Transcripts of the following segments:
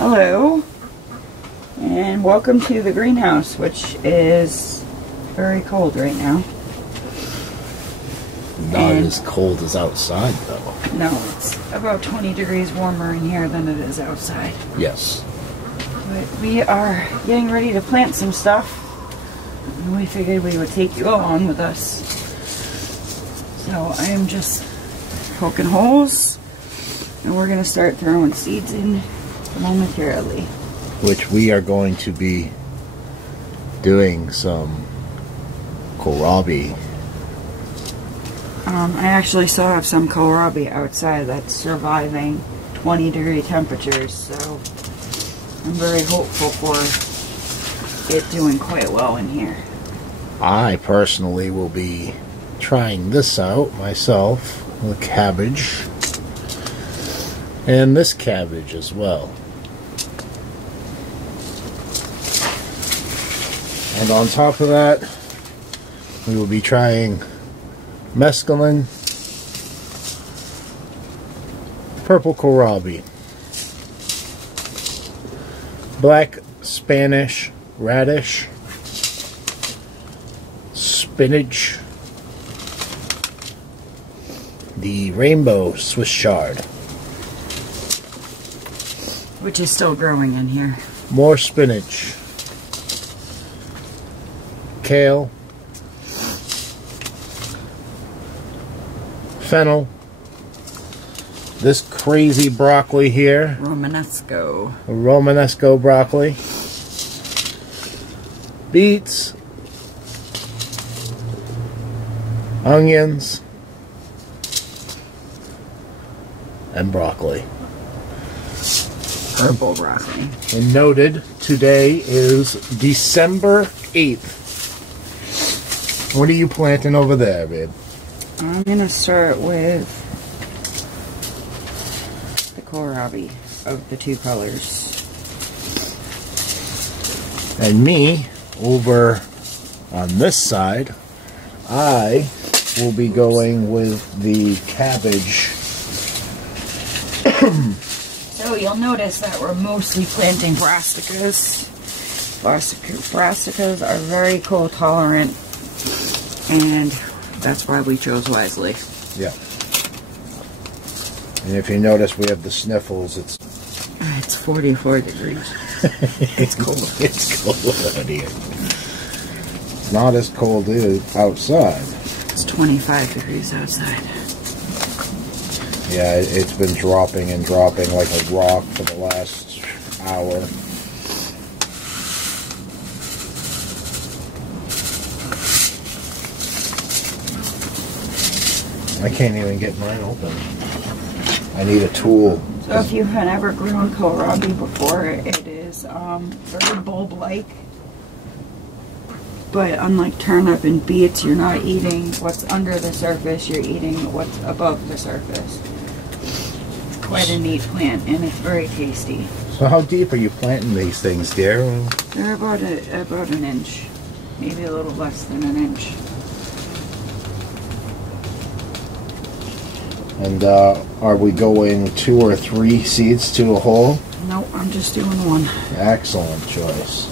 Hello, and welcome to the greenhouse, which is very cold right now. Not as cold as outside, though. No, it's about 20 degrees warmer in here than it is outside. Yes. But we are getting ready to plant some stuff, and we figured we would take you along with us. So I am just poking holes, and we're going to start throwing seeds in momentarily. Which we are going to be doing some kohlrabi. I actually still have some kohlrabi outside that's surviving 20-degree temperatures, so I'm very hopeful for it doing quite well in here. I personally will be trying this out myself, the cabbage, and this cabbage as well. And on top of that, we will be trying mescaline, purple kohlrabi, black Spanish radish, spinach, the rainbow Swiss chard, which is still growing in here. more spinach, kale, fennel, this crazy broccoli here, Romanesco broccoli, beets, onions, and broccoli. Purple broccoli. And noted, today is December 8th. What are you planting over there, babe? I'm going to start with the kohlrabi of the two colors. And me, over on this side, I will be going with the cabbage. So you'll notice that we're mostly planting brassicas. Brassicas are very cold tolerant, and that's why we chose wisely. Yeah. And if you notice, we have the sniffles. It's 44 degrees. It's cold. It's cold out here. It's not as cold outside. It's 25 degrees outside. Yeah, it's been dropping and dropping like a rock for the last hour. I can't even get mine open. I need a tool. So if you had ever grown kohlrabi before, it is very bulb-like. But unlike turnip and beets, you're not eating what's under the surface, you're eating what's above the surface. It's quite a neat plant, and it's very tasty. So how deep are you planting these things, dear? They're about an inch, maybe a little less than an inch. And are we going 2 or 3 seeds to a hole? Nope, I'm just doing one. Excellent choice.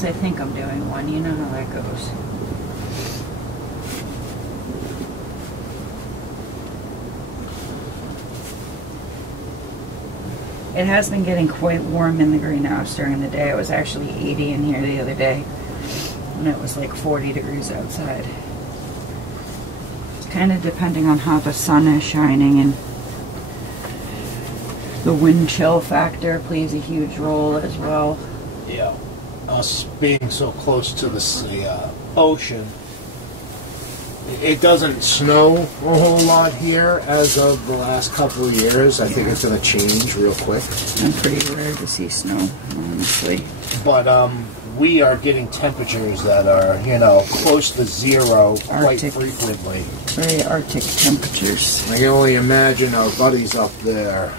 I think I'm doing one. You know how that goes. It has been getting quite warm in the greenhouse during the day. It was actually 80 in here the other day, and it was like 40 degrees outside. It's kind of depending on how the sun is shining, and the wind chill factor plays a huge role as well. Yeah. Us being so close to the ocean, it doesn't snow a whole lot here as of the last couple of years. I think it's going to change real quick. I'm pretty rare to see snow, honestly. But we are getting temperatures that are, you know, close to zero quite frequently. Very Arctic temperatures. I can only imagine our buddies up there.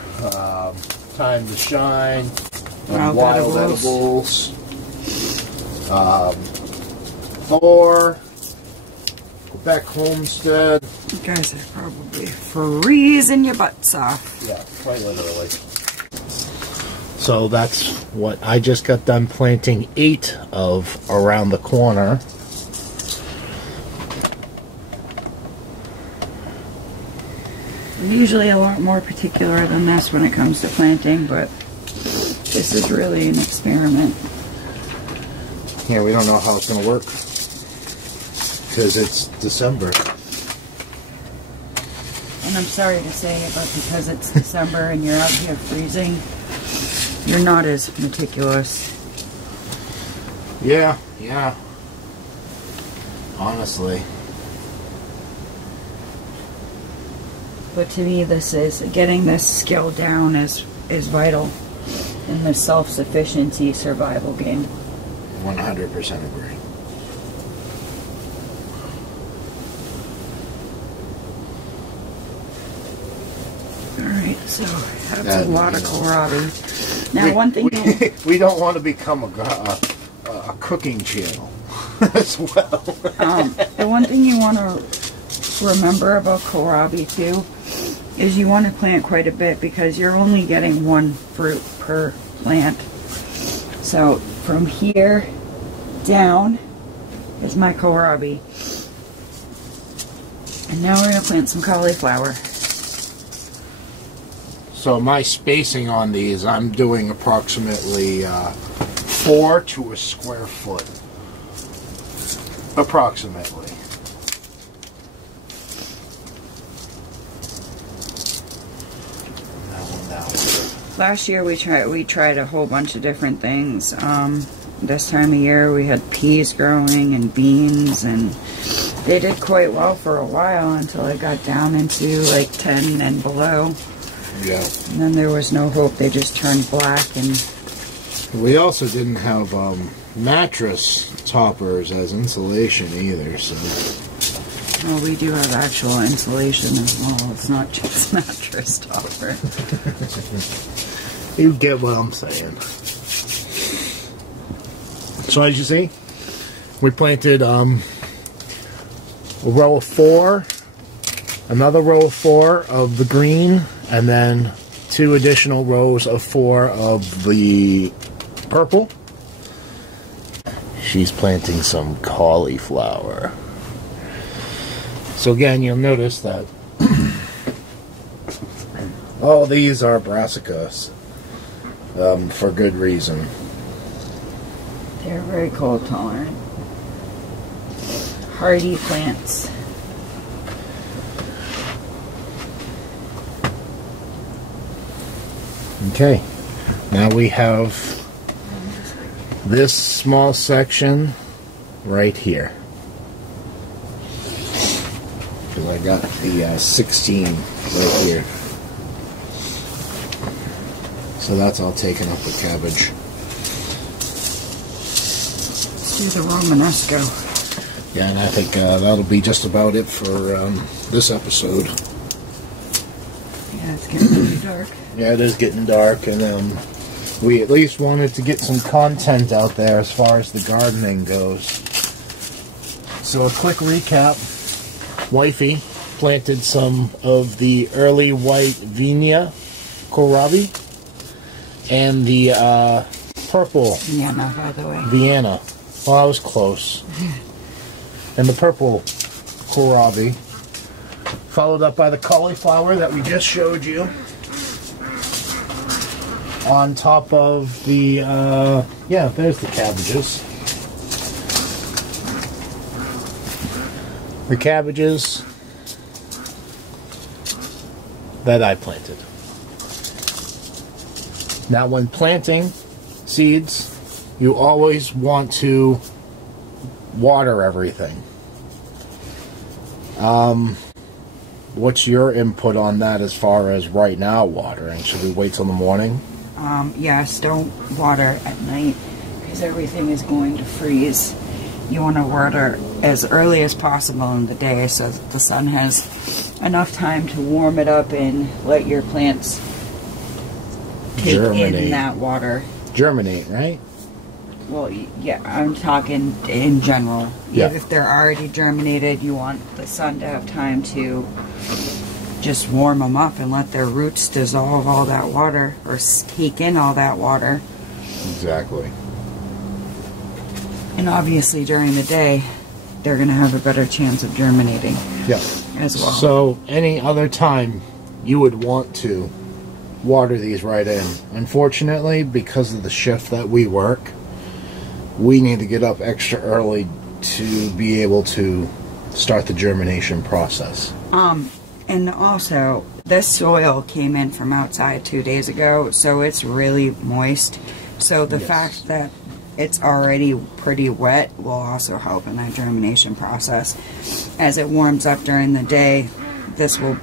Time to Shine, Wild Edibles, Thor, Quebec Homestead. You guys are probably freezing your butts off. Yeah, quite literally. So that's what I just got done planting 8 of around the corner. I'm usually a lot more particular than this when it comes to planting, but this is really an experiment. Yeah, we don't know how it's going to work because it's December. And I'm sorry to say it, but because it's December and you're out here freezing, you're not as meticulous. Yeah. Honestly. But to me, this is getting this skill down is vital in the self-sufficiency survival game. 100% agree. Alright, so that's a lot of kohlrabi. Now, one thing we don't want to become a cooking channel as well. The one thing you want to remember about kohlrabi too is you want to plant quite a bit because you're only getting 1 fruit per plant. So from here down is my kohlrabi. And now we're going to plant some cauliflower. So my spacing on these, I'm doing approximately 4 to a square foot. Approximately. Last year we tried a whole bunch of different things. This time of year we had peas growing and beans, and they did quite well for a while until it got down into like 10 and below. Yeah. And then there was no hope. They just turned black. And we also didn't have mattress toppers as insulation either, so. Well, we do have actual insulation as well. It's not just mattress topper. You get what I'm saying. So as you see, we planted a row of 4, another row of 4 of the green, and then 2 additional rows of 4 of the purple. She's planting some cauliflower. So again, you'll notice that all these are brassicas for good reason. They're very cold tolerant. Hardy plants. Okay, now we have this small section right here. Because I got the 16 right here. So that's all taken up with cabbage. Let's do the Romanesco. Yeah, and I think that'll be just about it for this episode. Yeah, it's getting really dark. Yeah, it is getting dark, and we at least wanted to get some content out there as far as the gardening goes. So a quick recap. Wifey planted some of the early white Vienna kohlrabi and the purple Vienna, by the way. Vienna. Well, I was close. And the purple kohlrabi, followed up by the cauliflower that we just showed you. On top of the, yeah, there's the cabbages. The cabbages that I planted. Now, when planting seeds, you always want to water everything. What's your input on that as far as right now watering? Should we wait till the morning? Yes, don't water at night because everything is going to freeze. You want to water as early as possible in the day so that the sun has enough time to warm it up and let your plants take in that water. Germinate, right? Well, yeah, I'm talking in general. Yeah. If they're already germinated, you want the sun to have time to just warm them up and let their roots dissolve all that water or take in all that water. Exactly. And obviously during the day, they're going to have a better chance of germinating. Yeah. As well. So any other time you would want to water these right in. Unfortunately, because of the shift that we work, we need to get up extra early to be able to start the germination process. And also, this soil came in from outside 2 days ago, so it's really moist. So the fact that it's already pretty wet will also help in that germination process. As it warms up during the day, this will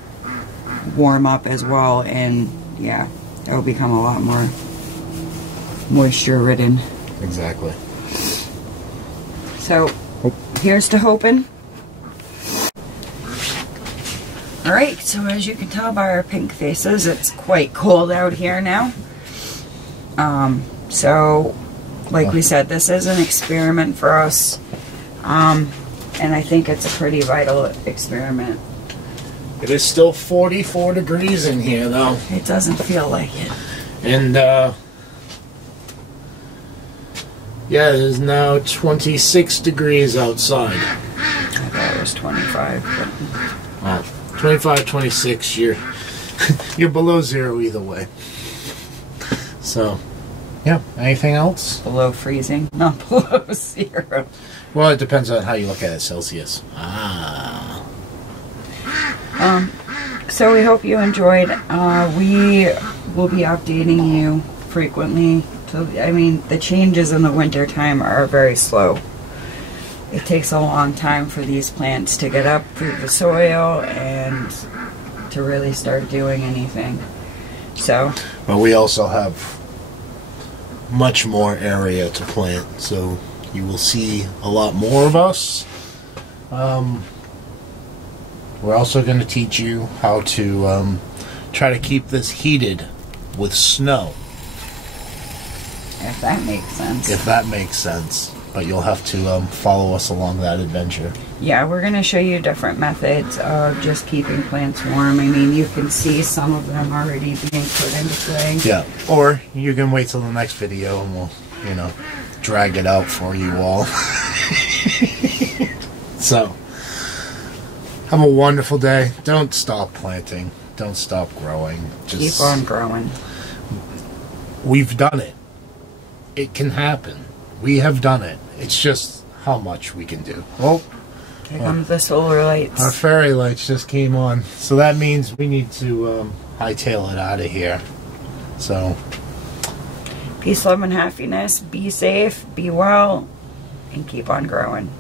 warm up as well, and yeah, it will become a lot more moisture ridden. Exactly. So, here's to hoping. Alright, so as you can tell by our pink faces, it's quite cold out here now. So, like we said, this is an experiment for us. And I think it's a pretty vital experiment. It is still 44 degrees in here, though. It doesn't feel like it. And, yeah, it is now 26 degrees outside. I thought it was 25, but... Wow. 25, 26, you're below zero either way. So, yeah, anything else? Below freezing, not below zero. Well, it depends on how you look at it, Celsius. So we hope you enjoyed. We will be updating you frequently. I mean, the changes in the winter time are very slow. It takes a long time for these plants to get up through the soil and to really start doing anything. So, but we also have much more area to plant, so you will see a lot more of us. We're also going to teach you how to try to keep this heated with snow. If that makes sense. If that makes sense. But you'll have to follow us along that adventure. Yeah, we're going to show you different methods of just keeping plants warm. I mean, you can see some of them already being put into play. Yeah, or you can wait till the next video and we'll, you know, drag it out for you all. So, have a wonderful day. Don't stop planting. Don't stop growing. Just keep on growing. We've done it. It can happen. We have done it. It's just how much we can do. Oh, here comes the solar lights. Our fairy lights just came on. So that means we need to hightail it out of here. So, peace, love, and happiness. Be safe, be well, and keep on growing.